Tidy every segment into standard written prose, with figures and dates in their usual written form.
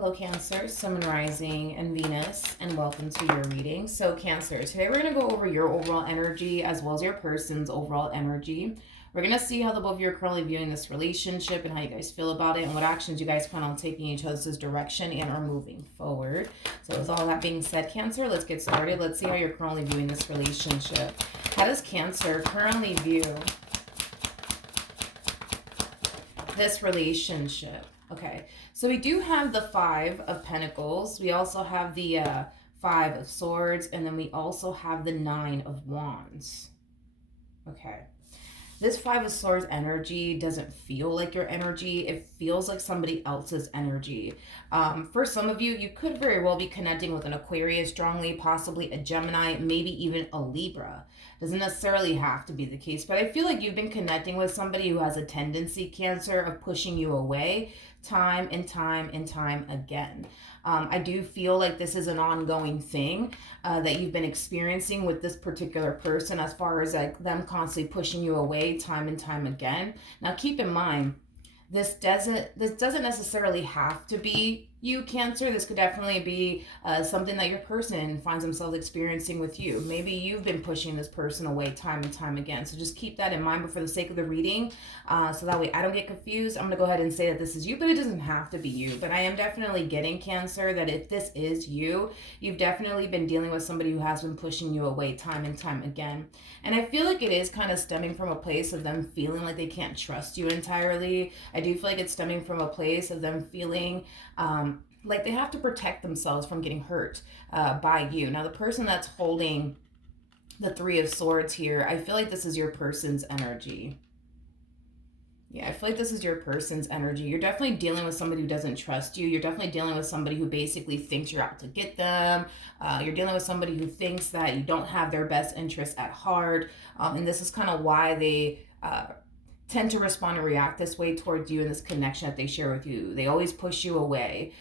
Hello, Cancer, Sun, Rising, and Venus, and welcome to your reading. So, Cancer, today we're going to go over your overall energy as well as your person's overall energy. We're going to see how the both of you are currently viewing this relationship and how you guys feel about it and what actions you guys plan on taking each other's direction and are moving forward. So, with all that being said, Cancer, let's get started. Let's see how you're currently viewing this relationship. How does Cancer currently view this relationship? Okay, so we do have the Five of Pentacles. We also have the Five of Swords. And then we also have the Nine of Wands. Okay. This Five of Swords energy doesn't feel like your energy. It feels like somebody else's energy. For some of you, you could very well be connecting with an Aquarius strongly, possibly a Gemini, maybe even a Libra. Doesn't necessarily have to be the case, but I feel like you've been connecting with somebody who has a tendency, Cancer, of pushing you away time and time and time again. I do feel like this is an ongoing thing that you've been experiencing with this particular person, as far as like them constantly pushing you away time and time again. Now, keep in mind, this doesn't necessarily have to be you, Cancer. This could definitely be something that your person finds themselves experiencing with you. Maybe you've been pushing this person away time and time again. So just keep that in mind. But for the sake of the reading, so that way I don't get confused, I'm going to go ahead and say that this is you, but it doesn't have to be you. But I am definitely getting, Cancer, that if this is you, you've definitely been dealing with somebody who has been pushing you away time and time again. And I feel like it is kind of stemming from a place of them feeling like they can't trust you entirely. I do feel like it's stemming from a place of them feeling like they have to protect themselves from getting hurt by you. Now, the person that's holding the Three of Swords here, I feel like this is your person's energy. Yeah, I feel like this is your person's energy. You're definitely dealing with somebody who doesn't trust you. You're definitely dealing with somebody who basically thinks you're out to get them. You're dealing with somebody who thinks that you don't have their best interests at heart. And this is kind of why they tend to respond and react this way towards you and this connection that they share with you. They always push you away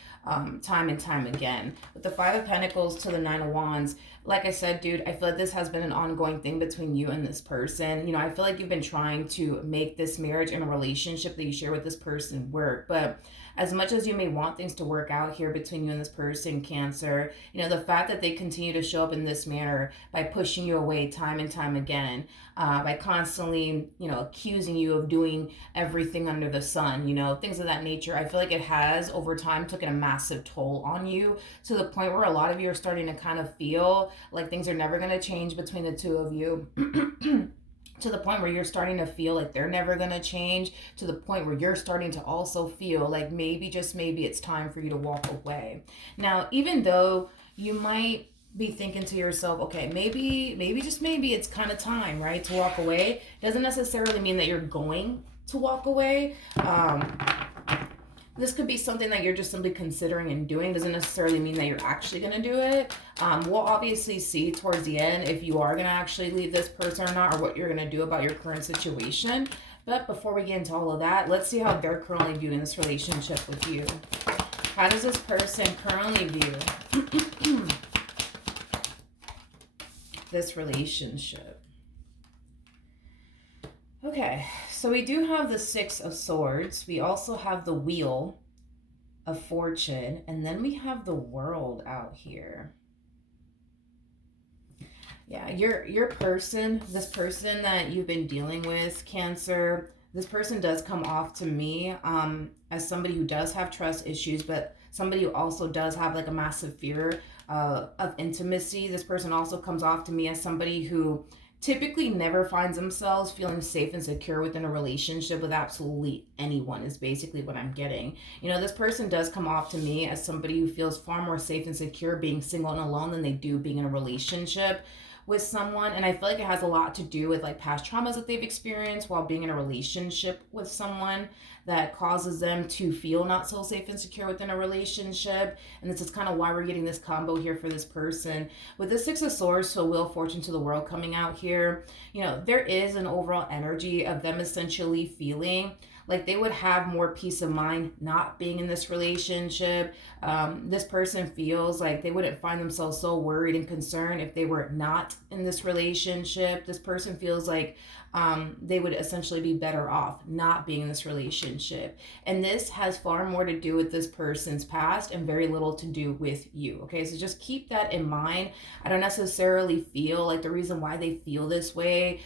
time and time again. With the Five of Pentacles to the Nine of Wands, like I said, dude, I feel like this has been an ongoing thing between you and this person. You know, I feel like you've been trying to make this marriage and a relationship that you share with this person work. But as much as you may want things to work out here between you and this person, Cancer, you know, the fact that they continue to show up in this manner by pushing you away time and time again, by constantly, you know, accusing you of doing everything under the sun, you know, things of that nature, I feel like it has over time taken a massive toll on you, to the point where a lot of you are starting to kind of feel like things are never going to change between the two of you. To the point where you're starting to feel like they're never going to change, to the point where you're starting to also feel like maybe, just maybe, it's time for you to walk away. Now, even though you might be thinking to yourself, okay, maybe just maybe it's kind of time, right, to walk away, doesn't necessarily mean that you're going to walk away. This could be something that you're just simply considering and doing. Doesn't necessarily mean that you're actually going to do it. We'll obviously see towards the end if you are going to actually leave this person or not, or what you're going to do about your current situation. But before we get into all of that, let's see how they're currently viewing this relationship with you. How does this person currently view this relationship? Okay, so we do have the Six of Swords. We also have the Wheel of Fortune. And then we have the World out here. Yeah, your person, this person that you've been dealing with, Cancer, this person does come off to me as somebody who does have trust issues, but somebody who also does have like a massive fear of intimacy. This person also comes off to me as somebody who typically never finds themselves feeling safe and secure within a relationship with absolutely anyone, is basically what I'm getting. You know, this person does come off to me as somebody who feels far more safe and secure being single and alone than they do being in a relationship with someone. And I feel like it has a lot to do with like past traumas that they've experienced while being in a relationship with someone, that causes them to feel not so safe and secure within a relationship. And this is kind of why we're getting this combo here for this person. With the Six of Swords, so Wheel, Fortune to the World coming out here, you know, there is an overall energy of them essentially feeling like they would have more peace of mind not being in this relationship. This person feels like they wouldn't find themselves so worried and concerned if they were not in this relationship. This person feels like they would essentially be better off not being in this relationship. And this has far more to do with this person's past and very little to do with you. Okay, so just keep that in mind. I don't necessarily feel like the reason why they feel this way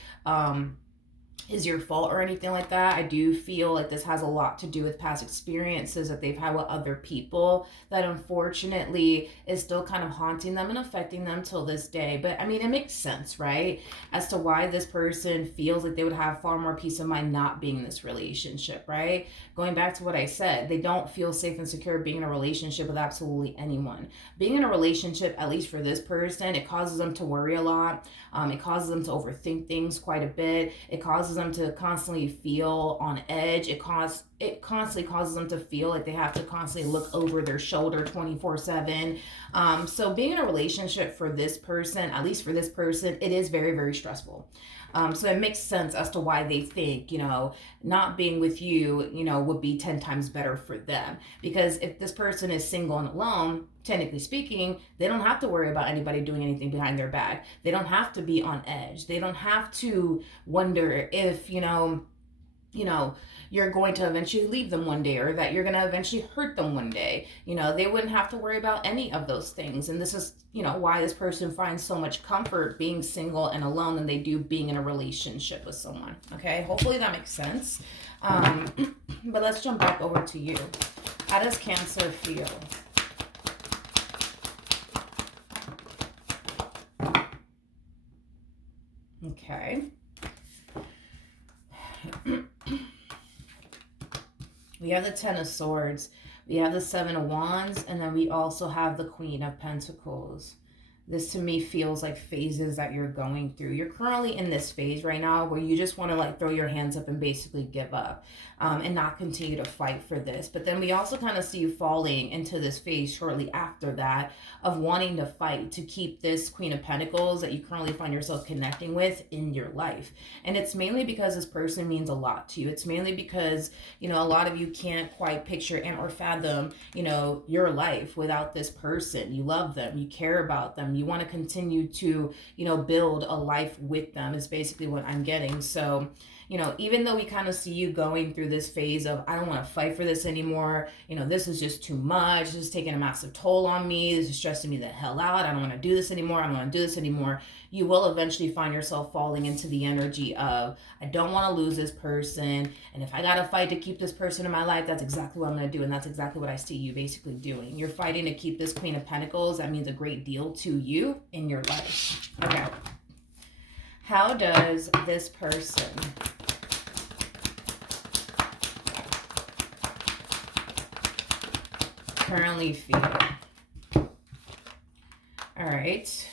is your fault or anything like that. I do feel like this has a lot to do with past experiences that they've had with other people that unfortunately is still kind of haunting them and affecting them till this day. But I mean, it makes sense, right? As to why this person feels like they would have far more peace of mind not being in this relationship, right? Going back to what I said, they don't feel safe and secure being in a relationship with absolutely anyone. Being in a relationship, at least for this person, it causes them to worry a lot. It causes them to overthink things quite a bit. It causes them to constantly feel on edge. It constantly causes them to feel like they have to constantly look over their shoulder 24/7. So being in a relationship for this person, at least for this person, it is very, very stressful. So it makes sense as to why they think, not being with you, would be 10 times better for them. Because if this person is single and alone, technically speaking, they don't have to worry about anybody doing anything behind their back. They don't have to be on edge. They don't have to wonder if, you're going to eventually leave them one day or that you're going to eventually hurt them one day. They wouldn't have to worry about any of those things. And this is, why this person finds so much comfort being single and alone than they do being in a relationship with someone. Okay, hopefully that makes sense. But let's jump back over to you. How does Cancer feel? Okay. We have the Ten of Swords, we have the Seven of Wands, and then we also have the Queen of Pentacles. This to me feels like phases that you're going through. You're currently in this phase right now where you just want to like throw your hands up and basically give up and not continue to fight for this. But then we also kind of see you falling into this phase shortly after that of wanting to fight to keep this Queen of Pentacles that you currently find yourself connecting with in your life. And it's mainly because this person means a lot to you. It's mainly because, a lot of you can't quite picture and or fathom, your life without this person. You love them. You care about them. You want to continue to, build a life with them is basically what I'm getting. So, even though we kind of see you going through this phase of, I don't want to fight for this anymore. This is just too much. This is taking a massive toll on me. This is stressing me the hell out. I don't want to do this anymore. I don't want to do this anymore. You will eventually find yourself falling into the energy of, I don't want to lose this person. And if I got to fight to keep this person in my life, that's exactly what I'm going to do. And that's exactly what I see you basically doing. You're fighting to keep this Queen of Pentacles. That means a great deal to you in your life. Okay. How does this person currently feel? All right.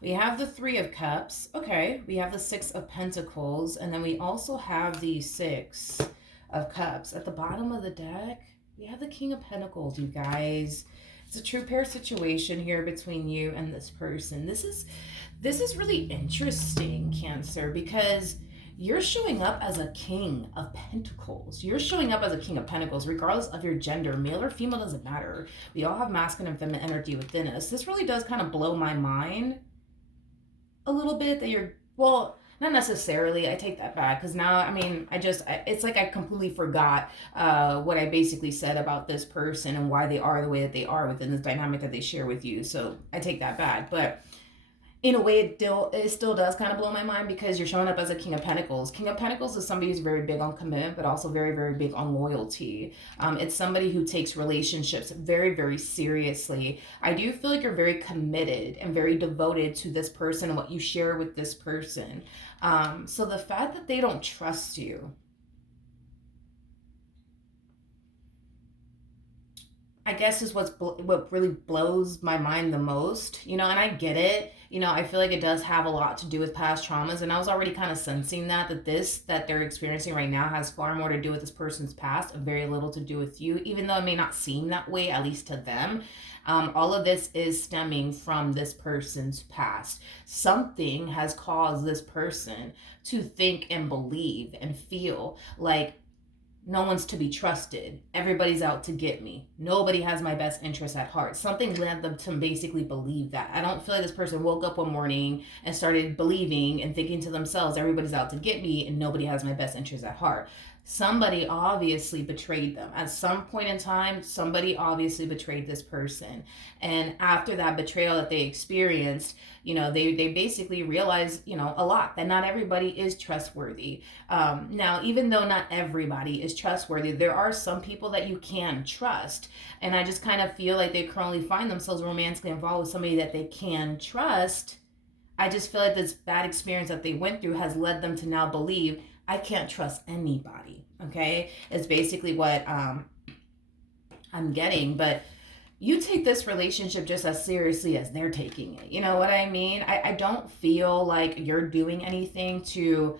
We have the Three of Cups. Okay. We have the Six of Pentacles. And then we also have the Six of Cups. At the bottom of the deck, we have the King of Pentacles, you guys. It's a true pair situation here between you and this person. This is really interesting, Cancer, because you're showing up as a King of Pentacles. You're showing up as a King of Pentacles, regardless of your gender. Male or female doesn't matter. We all have masculine and feminine energy within us. This really does kind of blow my mind a little bit that you're, well, not necessarily. I take that back because now, it's like I completely forgot what I basically said about this person and why they are the way that they are within this dynamic that they share with you. So I take that back. But in a way, it still does kind of blow my mind because you're showing up as a King of Pentacles. King of Pentacles is somebody who's very big on commitment, but also very, very big on loyalty. It's somebody who takes relationships very, very seriously. I do feel like you're very committed and very devoted to this person and what you share with this person. So the fact that they don't trust you, I guess, is what really blows my mind the most, and I get it. I feel like it does have a lot to do with past traumas, and I was already kind of sensing that they're experiencing right now has far more to do with this person's past and very little to do with you, even though it may not seem that way, at least to them. All of this is stemming from this person's past. Something has caused this person to think and believe and feel like no one's to be trusted. Everybody's out to get me. Nobody has my best interest at heart. Something led them to basically believe that. I don't feel like this person woke up one morning and started believing and thinking to themselves, everybody's out to get me and nobody has my best interest at heart. Somebody obviously betrayed them. At some point in time, somebody obviously betrayed this person. And after that betrayal that they experienced, they basically realized, a lot, that not everybody is trustworthy. Now, even though not everybody is trustworthy, there are some people that you can trust. And I just kind of feel like they currently find themselves romantically involved with somebody that they can trust. I just feel like this bad experience that they went through has led them to now believe I can't trust anybody. Okay, it's basically what I'm getting. But you take this relationship just as seriously as they're taking it. You know what I mean? I don't feel like you're doing anything to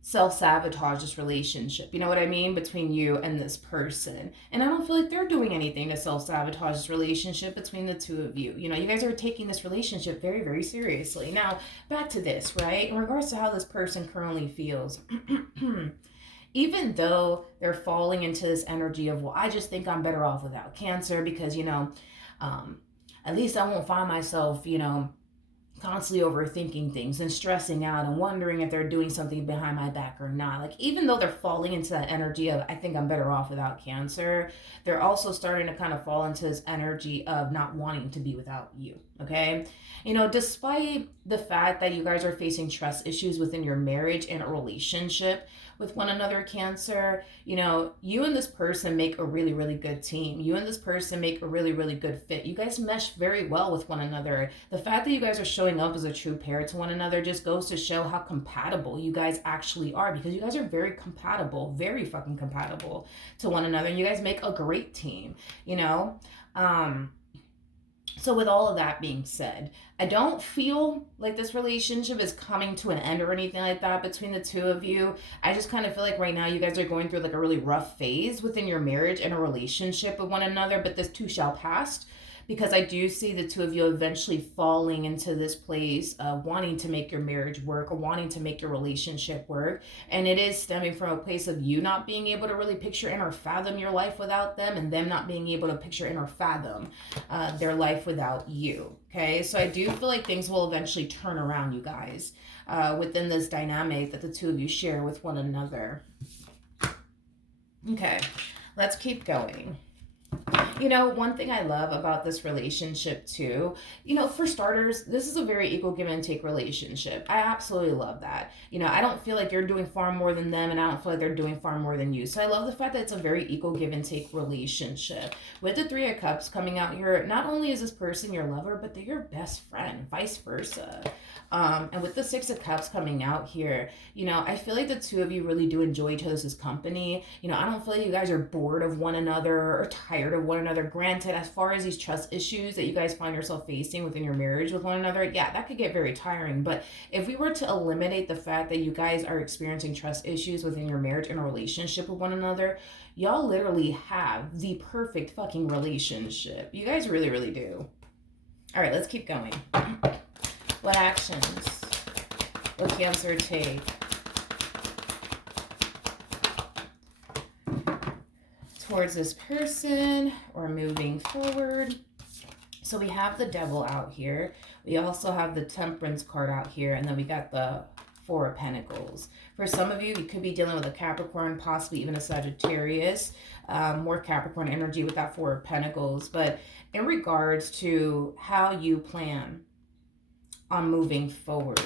self-sabotage this relationship, you know what I mean, between you and this person. And I don't feel like they're doing anything to self-sabotage this relationship between the two of you. You guys are taking this relationship very, very seriously. Now, back to this, right? In regards to how this person currently feels, even though they're falling into this energy of, well, I just think I'm better off without Cancer because, at least I won't find myself, constantly overthinking things and stressing out and wondering if they're doing something behind my back or not. Like, even though they're falling into that energy of, I think I'm better off without Cancer, they're also starting to kind of fall into this energy of not wanting to be without you. Okay. Despite the fact that you guys are facing trust issues within your marriage and a relationship with one another, Cancer, you and this person make a really, really good team. You and this person make a really, really good fit. You guys mesh very well with one another. The fact that you guys are showing up as a true pair to one another just goes to show how compatible you guys actually are, because you guys are very compatible, very fucking compatible to one another. And you guys make a great team, So with all of that being said, I don't feel like this relationship is coming to an end or anything like that between the two of you. I just kind of feel like right now you guys are going through like a really rough phase within your marriage and a relationship with one another, but this too shall pass, because I do see the two of you eventually falling into this place of wanting to make your marriage work or wanting to make your relationship work. And it is stemming from a place of you not being able to really picture in or fathom your life without them, and them not being able to picture in or fathom their life without you. Okay, so I do feel like things will eventually turn around, you guys, within this dynamic that the two of you share with one another. Okay, let's keep going. One thing I love about this relationship too, for starters, this is a very equal give and take relationship. I absolutely love that. I don't feel like you're doing far more than them, and I don't feel like they're doing far more than you. So I love the fact that it's a very equal give and take relationship. With the Three of Cups coming out here, not only is this person your lover, but they're your best friend, vice versa. And with the Six of Cups coming out here, I feel like the two of you really do enjoy each other's company. I don't feel like you guys are bored of one another or tired of one another. Granted, as far as these trust issues that you guys find yourself facing within your marriage with one another, yeah, that could get very tiring. But if we were to eliminate the fact that you guys are experiencing trust issues within your marriage and a relationship with one another, y'all literally have the perfect fucking relationship. You guys really, really do. All right, let's keep going. What actions will Cancer take towards this person or moving forward? So we have the Devil out here. We also have the Temperance card out here. And then we got the Four of Pentacles. For some of you, you could be dealing with a Capricorn, possibly even a Sagittarius. More Capricorn energy with that Four of Pentacles. But in regards to how you plan on moving forward,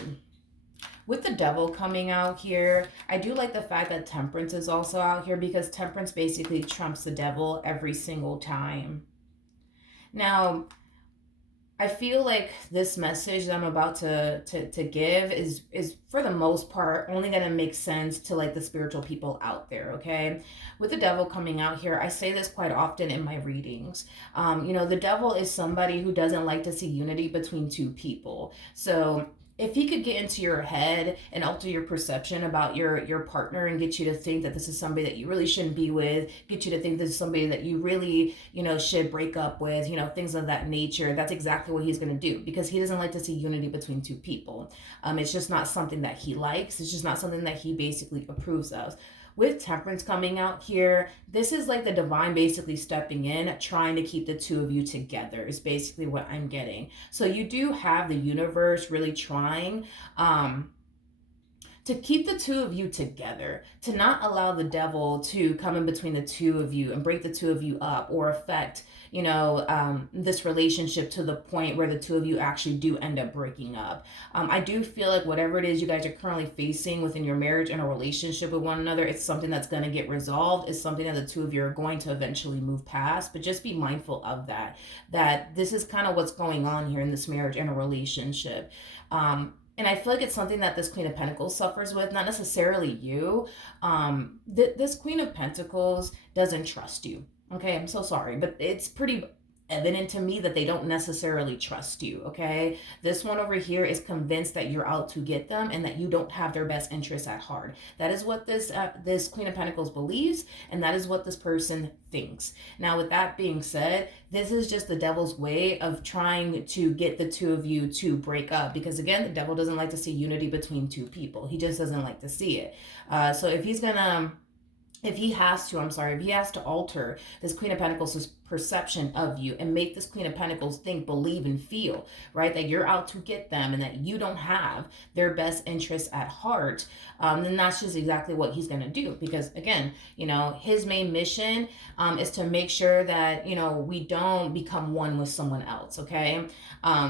with the Devil coming out here, I do like the fact that Temperance is also out here, because Temperance basically trumps the Devil every single time. Now, I feel like this message that I'm about to give is for the most part only going to make sense to like the spiritual people out there, okay? With the Devil coming out here, I say this quite often in my readings. The Devil is somebody who doesn't like to see unity between two people. So if he could get into your head and alter your perception about your partner and get you to think that this is somebody that you really shouldn't be with, get you to think this is somebody that you really, should break up with, things of that nature, that's exactly what he's going to do, because he doesn't like to see unity between two people. It's just not something that he likes. It's just not something that he basically approves of. with Temperance coming out here, this is like the divine basically stepping in, trying to keep the two of you together, is basically what I'm getting. So you do have the universe really trying to keep the two of you together, to not allow the devil to come in between the two of you and break the two of you up or affect, this relationship to the point where the two of you actually do end up breaking up. I do feel like whatever it is you guys are currently facing within your marriage and a relationship with one another, it's something that's going to get resolved. It's something that the two of you are going to eventually move past, but just be mindful of that this is kind of what's going on here in this marriage and a relationship. And I feel like it's something that this Queen of Pentacles suffers with, not necessarily you. This Queen of Pentacles doesn't trust you. Okay, I'm so sorry, but it's pretty evident to me that they don't necessarily trust you. Okay, this one over here is convinced that you're out to get them and that you don't have their best interests at heart. That is what this Queen of Pentacles believes, and that is what this person thinks. Now, with that being said, this is just the devil's way of trying to get the two of you to break up, because again, the devil doesn't like to see unity between two people. He just doesn't like to see it. So if he has to alter this Queen of Pentacles' perception of you and make this Queen of Pentacles think, believe, and feel, right, that you're out to get them and that you don't have their best interests at heart, then that's just exactly what he's going to do. Because again, his main mission is to make sure that, we don't become one with someone else, okay?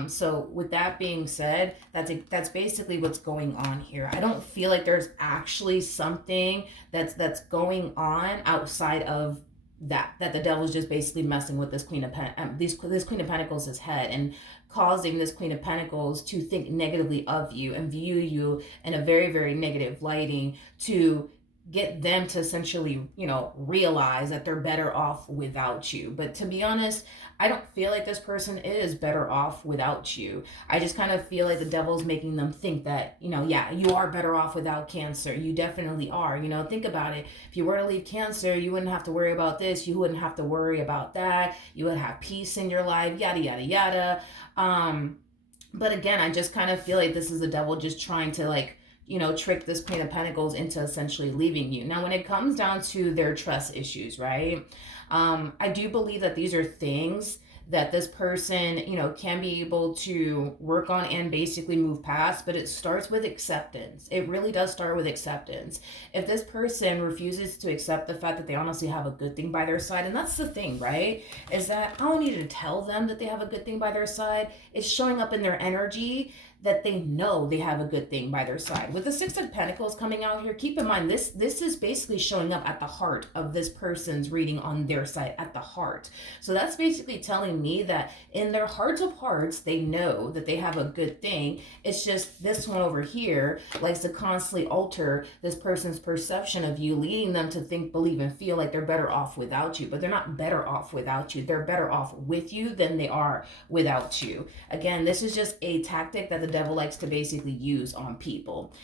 So with that being said, that's basically what's going on here. I don't feel like there's actually something that's going on outside of that the devil's just basically messing with this this Queen of Pentacles' head and causing this Queen of Pentacles to think negatively of you and view you in a very, very negative lighting, to get them to essentially, realize that they're better off without you. But to be honest, I don't feel like this person is better off without you. I just kind of feel like the devil's making them think that, yeah, you are better off without Cancer. You definitely are. Think about it. If you were to leave Cancer, you wouldn't have to worry about this. You wouldn't have to worry about that. You would have peace in your life, yada, yada, yada. But again, I just kind of feel like this is the devil just trying to trick this Queen of Pentacles into essentially leaving you. Now, when it comes down to their trust issues, right? I do believe that these are things that this person, can be able to work on and basically move past, but it starts with acceptance. It really does start with acceptance. If this person refuses to accept the fact that they honestly have a good thing by their side, and that's the thing, right? Is that I don't need to tell them that they have a good thing by their side. It's showing up in their energy that they know they have a good thing by their side. With the Six of Pentacles coming out here, keep in mind this is basically showing up at the heart of this person's reading on their side, at the heart. So that's basically telling me that in their hearts of hearts, they know that they have a good thing. It's just this one over here likes to constantly alter this person's perception of you, leading them to think, believe, and feel like they're better off without you. But they're not better off without you. They're better off with you than they are without you. Again, this is just a tactic that the devil likes to basically use on people,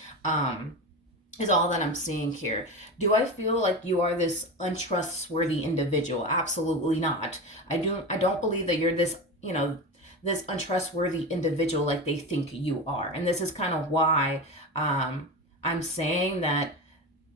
is all that I'm seeing here. Do I feel like you are this untrustworthy individual? Absolutely not. I don't believe that you're this this untrustworthy individual like they think you are. And this is kind of why I'm saying that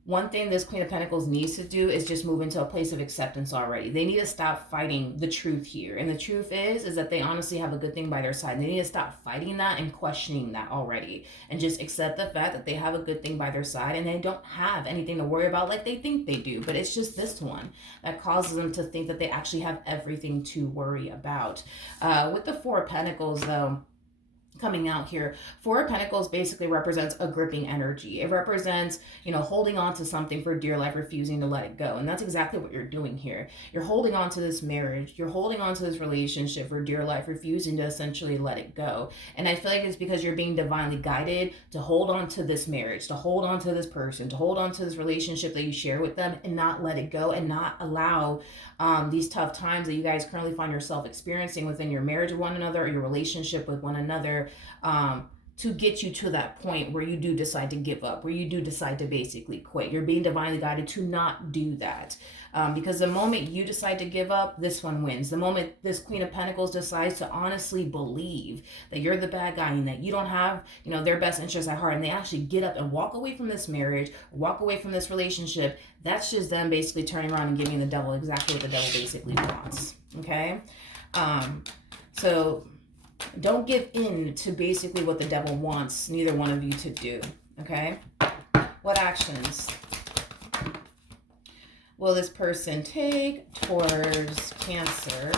one thing this Queen of Pentacles needs to do is just move into a place of acceptance already. They need to stop fighting the truth here. And the truth is that they honestly have a good thing by their side. They need to stop fighting that and questioning that already. And just accept the fact that they have a good thing by their side and they don't have anything to worry about like they think they do. But it's just this one that causes them to think that they actually have everything to worry about. With the Four of Pentacles, though, coming out here, Four of Pentacles basically represents a gripping energy. It represents, holding on to something for dear life, refusing to let it go. And that's exactly what you're doing here. You're holding on to this marriage. You're holding on to this relationship for dear life, refusing to essentially let it go. And I feel like it's because you're being divinely guided to hold on to this marriage, to hold on to this person, to hold on to this relationship that you share with them and not let it go, and not allow these tough times that you guys currently find yourself experiencing within your marriage with one another or your relationship with one another to get you to that point where you do decide to give up, where you do decide to basically quit. You're being divinely guided to not do that. Because the moment you decide to give up, this one wins. The moment this Queen of Pentacles decides to honestly believe that you're the bad guy and that you don't have, their best interests at heart, and they actually get up and walk away from this marriage, walk away from this relationship, that's just them basically turning around and giving the devil exactly what the devil basically wants. Okay? So don't give in to basically what the devil wants neither one of you to do. Okay? What actions will this person take towards Cancer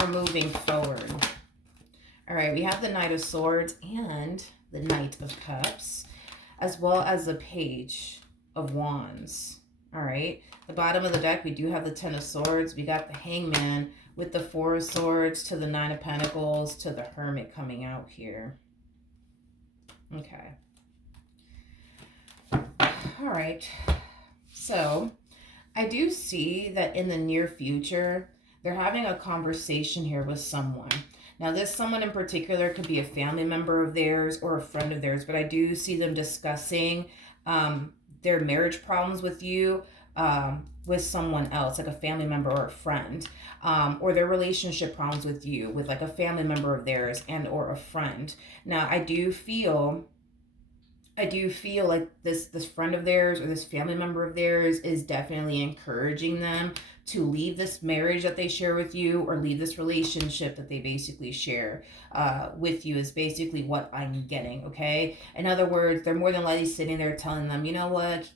or moving forward? All right, we have the Knight of Swords and the Knight of Cups, as well as the Page of Wands. All right, the bottom of the deck, we do have the Ten of Swords. We got the Hangman with the Four of Swords to the Nine of Pentacles to the Hermit coming out here. Okay. All right. So I do see that in the near future, they're having a conversation here with someone. Now, this someone in particular could be a family member of theirs or a friend of theirs, but I do see them discussing their marriage problems with you, with someone else, like a family member or a friend, or their relationship problems with you, with like a family member of theirs and or a friend. Now, I do feel like this friend of theirs or this family member of theirs is definitely encouraging them to leave this marriage that they share with you or leave this relationship that they basically share with you, is basically what I'm getting. Okay, in other words, they're more than likely sitting there telling them, you know what,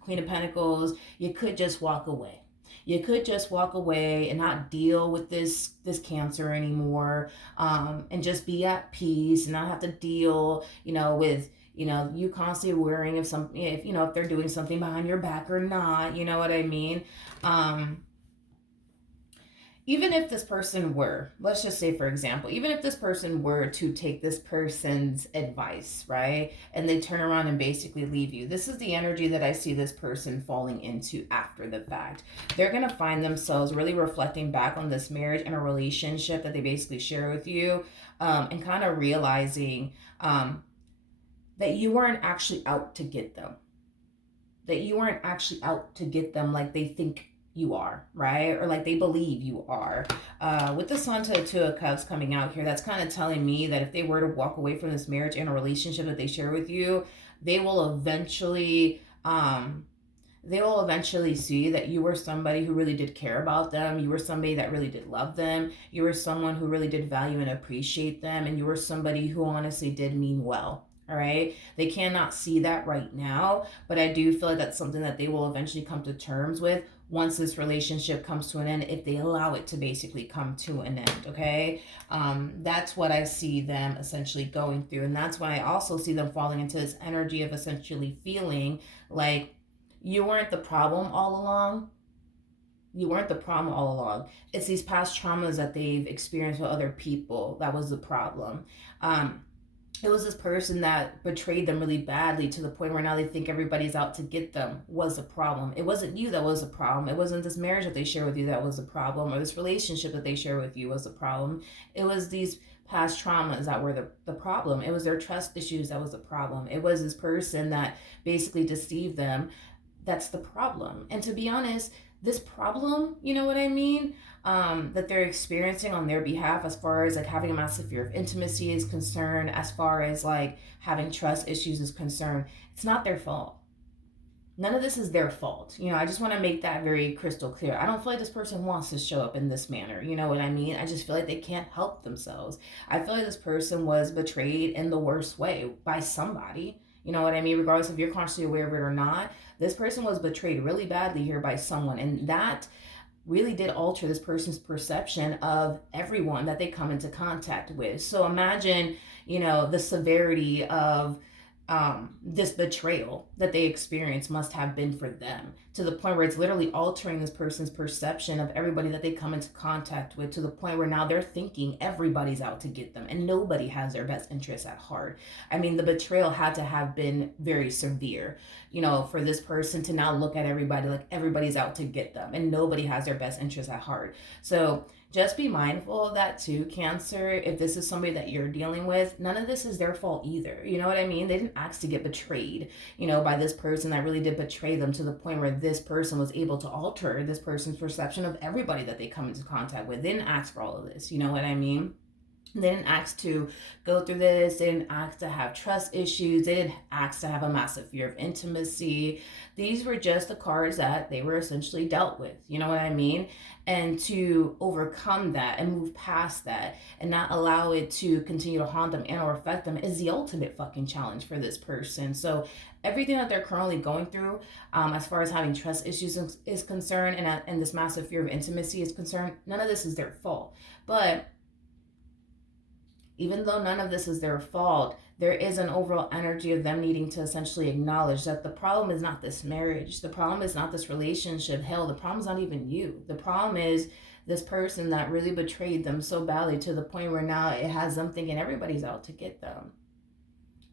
Queen of Pentacles, you could just walk away. You could just walk away and not deal with this Cancer anymore, and just be at peace and not have to deal, with you constantly worrying if if they're doing something behind your back or not, you know what I mean? Even if this person were, let's just say, for example, even if this person were to take this person's advice, right, and they turn around and basically leave you, this is the energy that I see this person falling into after the fact. They're going to find themselves really reflecting back on this marriage and a relationship that they basically share with you, and kind of realizing that you weren't actually out to get them. That you weren't actually out to get them like they think you are, right? Or like they believe you are. With the Sun to the Two of Cups coming out here, that's kind of telling me that if they were to walk away from this marriage and a relationship that they share with you, they will eventually see that you were somebody who really did care about them. You were somebody that really did love them. You were someone who really did value and appreciate them. And you were somebody who honestly did mean well. All right. They cannot see that right now, but I do feel like that's something that they will eventually come to terms with once this relationship comes to an end, if they allow it to basically come to an end. Okay. That's what I see them essentially going through. And that's why I also see them falling into this energy of essentially feeling like you weren't the problem all along. You weren't the problem all along. It's these past traumas that they've experienced with other people that was the problem. It was this person that betrayed them really badly to the point where now they think everybody's out to get them was a problem. It wasn't you that was a problem. It wasn't this marriage that they share with you that was a problem, or this relationship that they share with you was a problem. It was these past traumas that were the problem. It was their trust issues that was the problem. It was this person that basically deceived them. That's the problem. And to be honest, this problem, you know what I mean, that they're experiencing on their behalf, as far as like having a massive fear of intimacy is concerned, as far as like having trust issues is concerned, it's not their fault. None of this is their fault. I just want to make that very crystal clear. I don't feel like this person wants to show up in this manner. You know what I mean? I just feel like they can't help themselves. I feel like this person was betrayed in the worst way by somebody. You know what I mean? Regardless if you're consciously aware of it or not, this person was betrayed really badly here by someone. And that really did alter this person's perception of everyone that they come into contact with. So imagine, the severity of this betrayal that they experienced must have been for them, to the point where it's literally altering this person's perception of everybody that they come into contact with, to the point where now they're thinking everybody's out to get them and nobody has their best interests at heart. I mean, the betrayal had to have been very severe, you know, for this person to now look at everybody like everybody's out to get them and nobody has their best interests at heart. So just be mindful of that too, Cancer. If this is somebody that you're dealing with, none of this is their fault either. You know what I mean? They didn't ask to get betrayed, you know, by this person that really did betray them, to the point where this person was able to alter this person's perception of everybody that they come into contact with. They didn't ask for all of this. You know what I mean? They didn't ask to go through this. They didn't ask to have trust issues. They didn't ask to have a massive fear of intimacy. These were just the cards that they were essentially dealt with. You know what I mean? And to overcome that and move past that and not allow it to continue to haunt them and or affect them is the ultimate fucking challenge for this person. So everything that they're currently going through, as far as having trust issues is concerned, and this massive fear of intimacy is concerned, none of this is their fault. But even though none of this is their fault, there is an overall energy of them needing to essentially acknowledge that the problem is not this marriage. The problem is not this relationship. Hell, the problem is not even you. The problem is this person that really betrayed them so badly, to the point where now it has them thinking everybody's out to get them.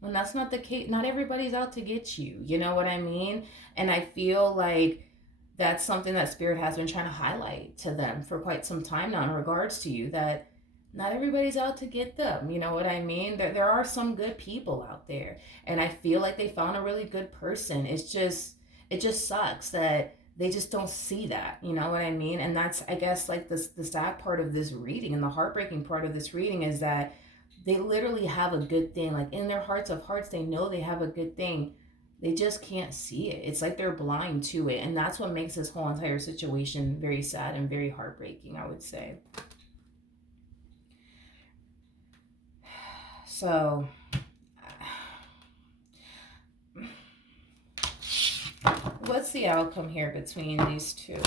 When that's not the case. Not everybody's out to get you. You know what I mean? And I feel like that's something that Spirit has been trying to highlight to them for quite some time now in regards to you, that not everybody's out to get them. You know what I mean? There are some good people out there. And I feel like they found a really good person. It just sucks that they just don't see that. You know what I mean? And that's, I guess, like the sad part of this reading, and the heartbreaking part of this reading, is that they literally have a good thing. Like in their hearts of hearts, they know they have a good thing. They just can't see it. It's like they're blind to it. And that's what makes this whole entire situation very sad and very heartbreaking, I would say. So, what's the outcome here between these two?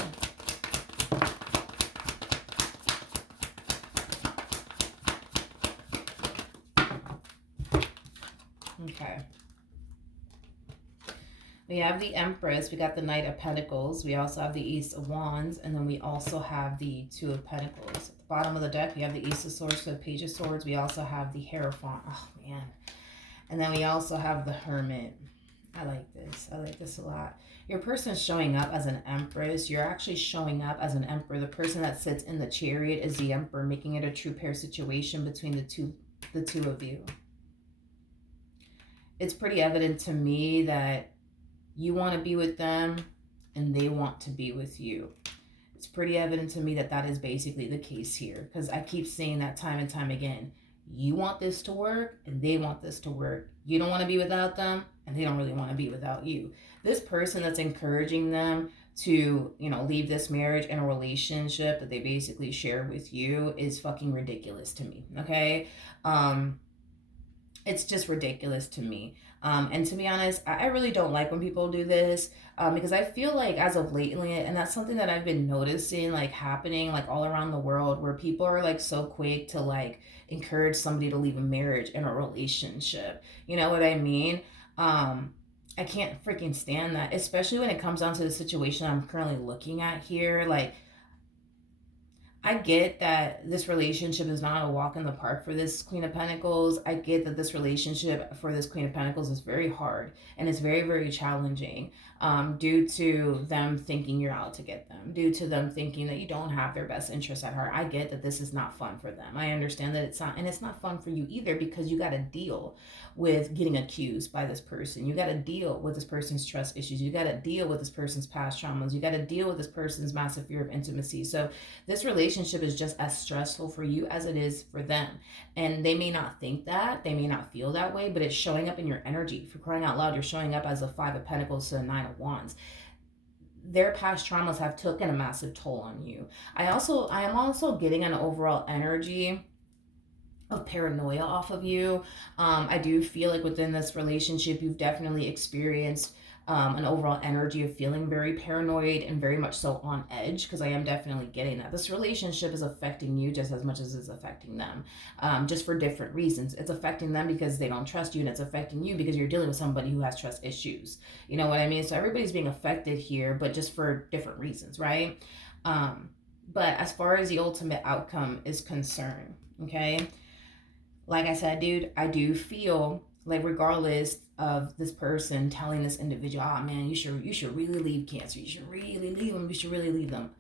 Okay. We have the Empress, we got the Knight of Pentacles, we also have the Ace of Wands, and then we also have the Two of Pentacles. At the bottom of the deck, we have the Ace of Swords, the Page of Swords. We also have the Hierophant. Oh, man. And then we also have the Hermit. I like this. I like this a lot. Your person is showing up as an Empress. You're actually showing up as an Emperor. The person that sits in the Chariot is the Emperor, making it a true pair situation between the two of you. It's pretty evident to me that you want to be with them and they want to be with you. It's pretty evident to me that that is basically the case here, because I keep saying that time and time again. You want this to work and they want this to work. You don't want to be without them and they don't really want to be without you. This person that's encouraging them to, you know, leave this marriage and a relationship that they basically share with you is fucking ridiculous to me. Okay? It's just ridiculous to me. And to be honest, I really don't like when people do this, because I feel like as of lately, and that's something that I've been noticing like happening like all around the world, where people are like so quick to like encourage somebody to leave a marriage and a relationship. You know what I mean? I can't freaking stand that, especially when it comes down to the situation I'm currently looking at here. Like, I get that this relationship is not a walk in the park for this Queen of Pentacles. I get that this relationship for this Queen of Pentacles is very hard and it's very, very challenging, due to them thinking you're out to get them, due to them thinking that you don't have their best interests at heart. I get that this is not fun for them. I understand that it's not, and it's not fun for you either, because you got to deal with getting accused by this person. You got to deal with this person's trust issues. You got to deal with this person's past traumas. You got to deal with this person's massive fear of intimacy. So this relationship is just as stressful for you as it is for them. And they may not think that, they may not feel that way, but it's showing up in your energy. For crying out loud, you're showing up as a Five of Pentacles to a Nine of Wands. Their past traumas have taken a massive toll on you. I am also getting an overall energy of paranoia off of you. I do feel like within this relationship, you've definitely experienced an overall energy of feeling very paranoid and very much so on edge, because I am definitely getting that. This relationship is affecting you just as much as it's affecting them, just for different reasons. It's affecting them because they don't trust you, and it's affecting you because you're dealing with somebody who has trust issues. You know what I mean? So everybody's being affected here, but just for different reasons, right? But as far as the ultimate outcome is concerned, okay, like I said, dude, I do feel like regardless of this person telling this individual, oh man, you should really leave Cancer. You should really leave them. You should really leave them.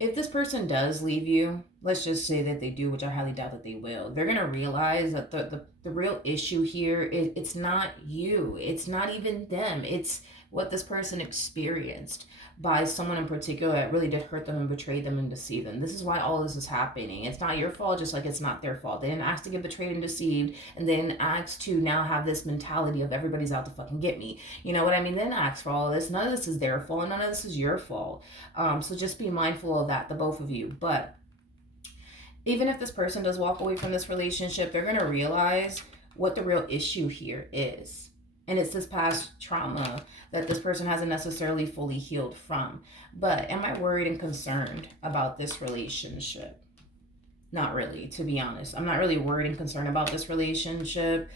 If this person does leave you, let's just say that they do, which I highly doubt that they will, they're going to realize that the real issue here is it's not you. It's not even them. It's what this person experienced by someone in particular that really did hurt them and betray them and deceive them. This is why all this is happening. It's not your fault, just like it's not their fault. They didn't ask to get betrayed and deceived, and they didn't ask to now have this mentality of everybody's out to fucking get me. You know what I mean? They didn't ask for all of this. None of this is their fault, and none of this is your fault. So just be mindful of that, the both of you. But even if this person does walk away from this relationship, they're going to realize what the real issue here is. And it's this past trauma that this person hasn't necessarily fully healed from. But am I worried and concerned about this relationship? Not really, to be honest. I'm not really worried and concerned about this relationship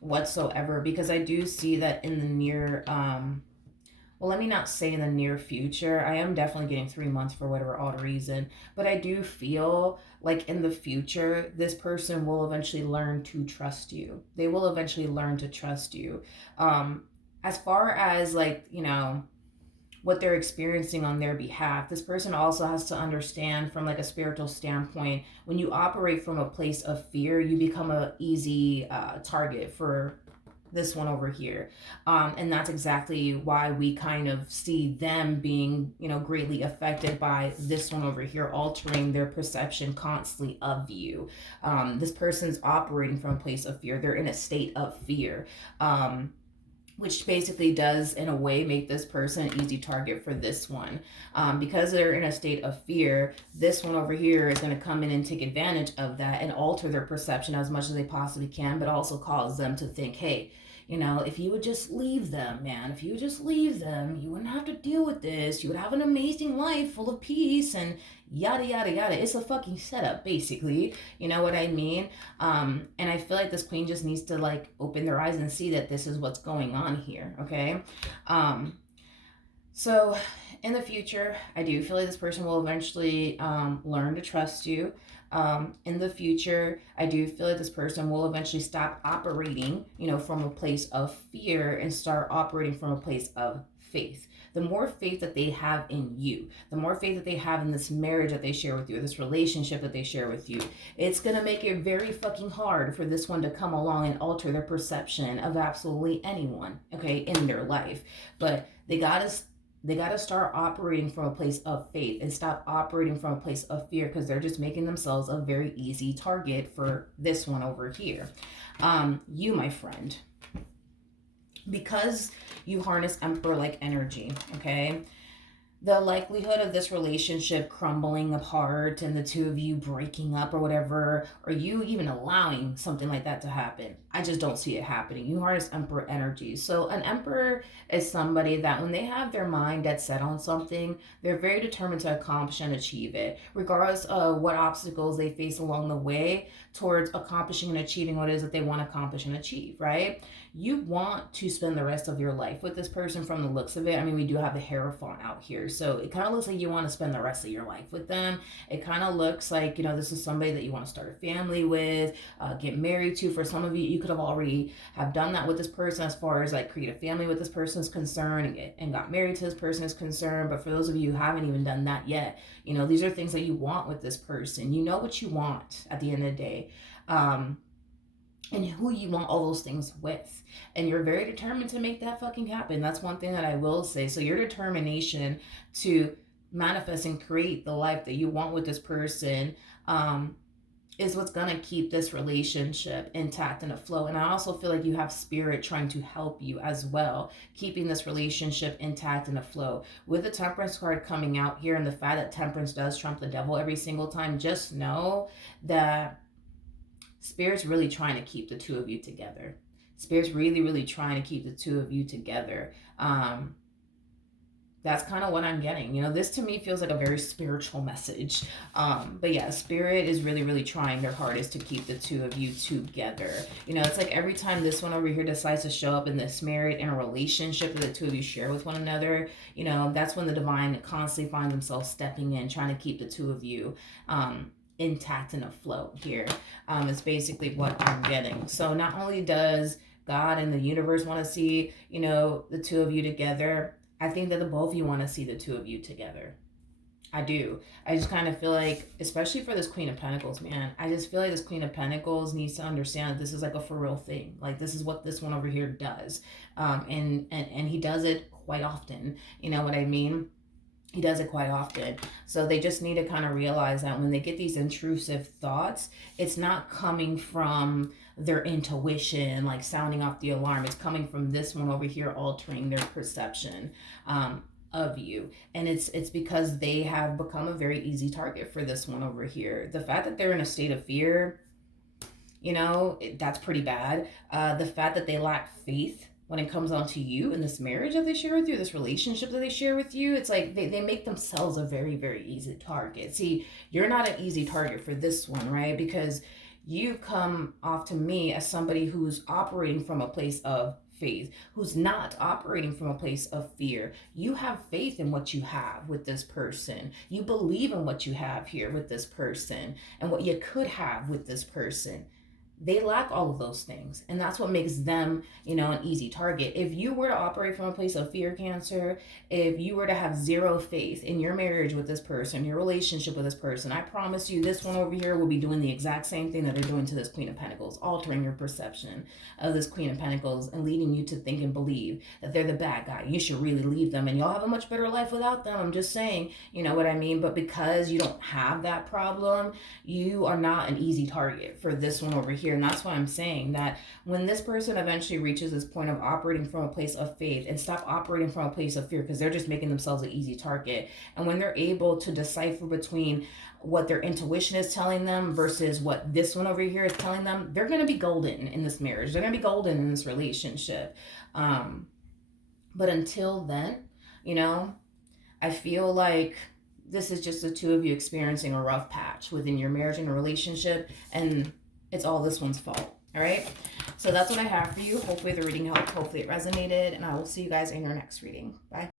whatsoever, because I do see that in the near well, let me not say in the near future. I am definitely getting 3 months for whatever odd reason. But I do feel like in the future, this person will eventually learn to trust you. They will eventually learn to trust you. As far as, like, you know, what they're experiencing on their behalf, this person also has to understand from like a spiritual standpoint, when you operate from a place of fear, you become a easy target for this one over here. And that's exactly why we kind of see them being, you know, greatly affected by this one over here, altering their perception constantly of you. This person's operating from a place of fear. They're in a state of fear. Which basically does, in a way, make this person an easy target for this one. Because they're in a state of fear, this one over here is going to come in and take advantage of that and alter their perception as much as they possibly can, but also cause them to think, hey, you know, if you would just leave them, man, if you would just leave them, you wouldn't have to deal with this. You would have an amazing life full of peace and yada, yada, yada. It's a fucking setup, basically. You know what I mean? And I feel like this queen just needs to, like, open their eyes and see that this is what's going on here, okay? So in the future, I do feel like this person will eventually learn to trust you. In the future, I do feel like this person will eventually stop operating, you know, from a place of fear and start operating from a place of faith. The more faith that they have in you, the more faith that they have in this marriage that they share with you, this relationship that they share with you, it's going to make it very fucking hard for this one to come along and alter their perception of absolutely anyone, okay, in their life. But they got to start operating from a place of faith and stop operating from a place of fear, because they're just making themselves a very easy target for this one over here. You, my friend, because you harness Emperor-like energy, okay? The likelihood of this relationship crumbling apart and the two of you breaking up or whatever, or you even allowing something like that to happen, I just don't see it happening. You harness Emperor energy. So an Emperor is somebody that when they have their mind dead set on something, they're very determined to accomplish and achieve it, regardless of what obstacles they face along the way towards accomplishing and achieving what it is that they want to accomplish and achieve, right? You want to spend the rest of your life with this person from the looks of it. I mean, we do have the Hierophant out here, so it kind of looks like you want to spend the rest of your life with them. It kind of looks like, you know, this is somebody that you want to start a family with, get married to. For some of you, you could have already have done that with this person as far as like create a family with this person is concerned and got married to this person is concerned. But for those of you who haven't even done that yet, you know, these are things that you want with this person. You know what you want at the end of the day. And who you want all those things with. And you're very determined to make that fucking happen. That's one thing that I will say. So your determination to manifest and create the life that you want with this person is what's going to keep this relationship intact and afloat. And I also feel like you have spirit trying to help you as well, keeping this relationship intact and afloat. With the Temperance card coming out here and the fact that Temperance does trump the devil every single time, just know that Spirit's really trying to keep the two of you together. Spirit's really, really trying to keep the two of you together. That's kind of what I'm getting. You know, this to me feels like a very spiritual message. But yeah, Spirit is really, really trying their hardest to keep the two of you together. You know, it's like every time this one over here decides to show up in this married in a relationship that the two of you share with one another, you know, that's when the divine constantly find themselves stepping in, trying to keep the two of you intact and afloat here. It's basically what I'm getting. So not only does God and the universe want to see, you know, the two of you together, I think that the both of you want to see the two of you together. I do. I just kind of feel like, especially for this Queen of Pentacles, man, I just feel like this Queen of Pentacles needs to understand that this is like a for real thing. Like, this is what this one over here does. And he does it quite often. You know what I mean? He does it quite often. So they just need to kind of realize that when they get these intrusive thoughts, it's not coming from their intuition, like sounding off the alarm. It's coming from this one over here altering their perception of you. And it's because they have become a very easy target for this one over here. The fact that they're in a state of fear, you know, that's pretty bad. The fact that they lack faith when it comes on to you in this marriage that they share with you, this relationship that they share with you, it's like they make themselves a very, very easy target. See, you're not an easy target for this one, right? Because you come off to me as somebody who's operating from a place of faith, who's not operating from a place of fear. You have faith in what you have with this person. You believe in what you have here with this person and what you could have with this person. They lack all of those things, and that's what makes them, you know, an easy target. If you were to operate from a place of fear, Cancer, if you were to have zero faith in your marriage with this person, your relationship with this person, I promise you this one over here will be doing the exact same thing that they're doing to this Queen of Pentacles, altering your perception of this Queen of Pentacles and leading you to think and believe that they're the bad guy. You should really leave them and you'll have a much better life without them. I'm just saying, you know what I mean? But because you don't have that problem, you are not an easy target for this one over here. And that's why I'm saying that when this person eventually reaches this point of operating from a place of faith and stop operating from a place of fear, because they're just making themselves an easy target. And when they're able to decipher between what their intuition is telling them versus what this one over here is telling them, they're going to be golden in this marriage. They're going to be golden in this relationship. But until then, you know, I feel like this is just the two of you experiencing a rough patch within your marriage and a relationship, and it's all this one's fault. All right. So that's what I have for you. Hopefully the reading helped. Hopefully it resonated, and I will see you guys in your next reading. Bye.